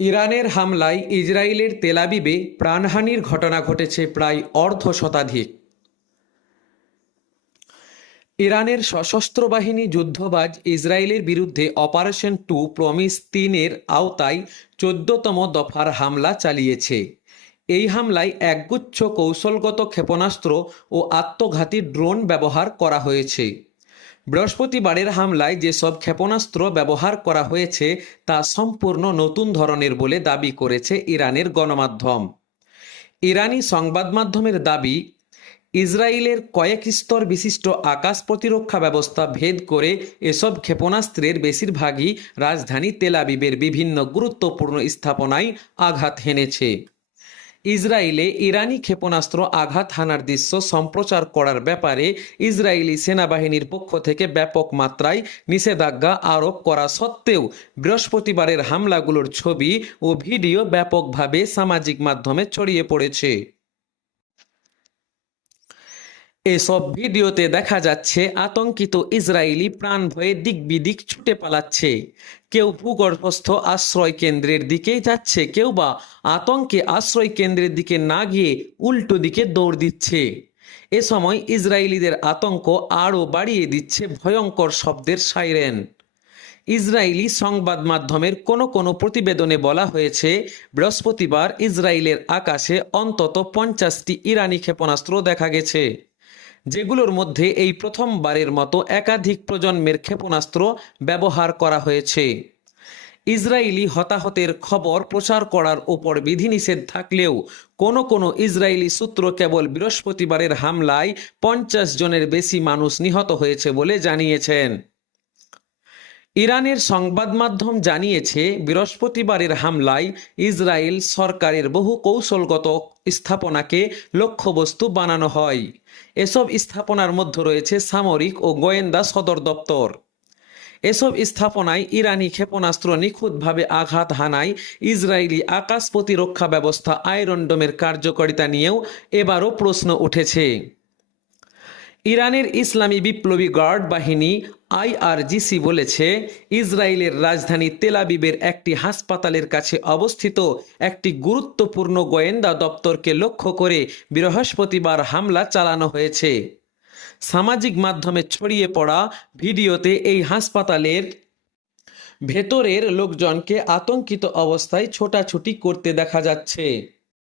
ইরানের হামলায় ইসরায়েলের তেলাবিবে প্রাণহানির ঘটনা ঘটেছে প্রায় অর্ধ শতাধিক। ইরানের সশস্ত্র বাহিনী যুদ্ধবাজ ইসরায়েলের বিরুদ্ধে অপারেশন টু প্রমিস তিনের আওতায় চোদ্দতম দফার হামলা চালিয়েছে। এই হামলায় একগুচ্ছ কৌশলগত ক্ষেপণাস্ত্র ও আত্মঘাতী ড্রোন ব্যবহার করা হয়েছে। বৃহস্পতিবারের হামলায় যেসব ক্ষেপণাস্ত্র ব্যবহার করা হয়েছে তা সম্পূর্ণ নতুন ধরনের বলে দাবি করেছে ইরানের গণমাধ্যম। ইরানি সংবাদ মাধ্যমের দাবি, ইসরায়েলের কয়েক স্তর বিশিষ্ট আকাশ প্রতিরক্ষা ব্যবস্থা ভেদ করে এসব ক্ষেপণাস্ত্রের বেশিরভাগই রাজধানী তেলাবিবের বিভিন্ন গুরুত্বপূর্ণ স্থাপনায় আঘাত হেনেছে। ইসরায়েলে ইরানি ক্ষেপণাস্ত্র আঘাত হানার দৃশ্য সম্প্রচার করার ব্যাপারে ইসরায়েলি সেনাবাহিনীর পক্ষ থেকে ব্যাপক মাত্রায় নিষেধাজ্ঞা আরোপ করা সত্ত্বেও বৃহস্পতিবারের হামলাগুলোর ছবি ও ভিডিও ব্যাপকভাবে সামাজিক মাধ্যমে ছড়িয়ে পড়েছে। এসব ভিডিওতে দেখা যাচ্ছে আতঙ্কিত ইসরায়েলি প্রাণ ভয়ে দিক বিদিক ছুটে পালাচ্ছে। কেউ ভূগর্ভস্থ আশ্রয় কেন্দ্রের দিকেই যাচ্ছে, কেউ বা আতঙ্কে আশ্রয় কেন্দ্রের দিকে না গিয়ে উল্টো দিকে দৌড় দিচ্ছে। এ সময় ইসরায়েলিদের আতঙ্ক আরও বাড়িয়ে দিচ্ছে ভয়ঙ্কর শব্দের সাইরেন। ইসরায়েলি সংবাদ মাধ্যমের কোনো কোনো প্রতিবেদনে বলা হয়েছে, বৃহস্পতিবার ইসরায়েলের আকাশে অন্তত পঞ্চাশটি ইরানি ক্ষেপণাস্ত্র দেখা গেছে। যেগুলোর মধ্যে এই প্রথমবারের মতো একাধিক প্রজন্মের ক্ষেপণাস্ত্র ব্যবহার করা হয়েছে। ইসরায়েলি হতাহতের খবর প্রচার করার ওপর বিধিনিষেধ থাকলেও কোনো কোনো ইসরায়েলি সূত্র কেবল বৃহস্পতিবারের হামলায় পঞ্চাশ জনের বেশি মানুষ নিহত হয়েছে বলে জানিয়েছেন। ইরানের সংবাদ মাধ্যম জানিয়েছে, বৃহস্পতিবারের হামলায় ইসরায়েল সরকারের বহু কৌশলগত স্থাপনাকে লক্ষ্যবস্তু বানানো হয়। এসব স্থাপনার মধ্যে রয়েছে সামরিক ও গোয়েন্দা সদর দপ্তর। এসব স্থাপনায় ইরানি ক্ষেপণাস্ত্র নিখুঁতভাবে আঘাত হানায় ইসরায়েলি আকাশ প্রতিরক্ষা ব্যবস্থা আয়রনডোমের কার্যকারিতা নিয়েও এবারও প্রশ্ন উঠেছে। ইরানের ইসলামী বিপ্লবী গার্ড বাহিনী আইআরজিসি বলেছে, ইসরায়েলের রাজধানী তেলাবিবের একটি হাসপাতালের কাছে অবস্থিত একটি গুরুত্বপূর্ণ গোয়েন্দা দপ্তরকে লক্ষ্য করে বৃহস্পতিবার হামলা চালানো হয়েছে। সামাজিক মাধ্যমে ছড়িয়ে পড়া ভিডিওতে এই হাসপাতালের ভেতরের লোকজনকে আতঙ্কিত অবস্থায় ছোটাছুটি করতে দেখা যাচ্ছে।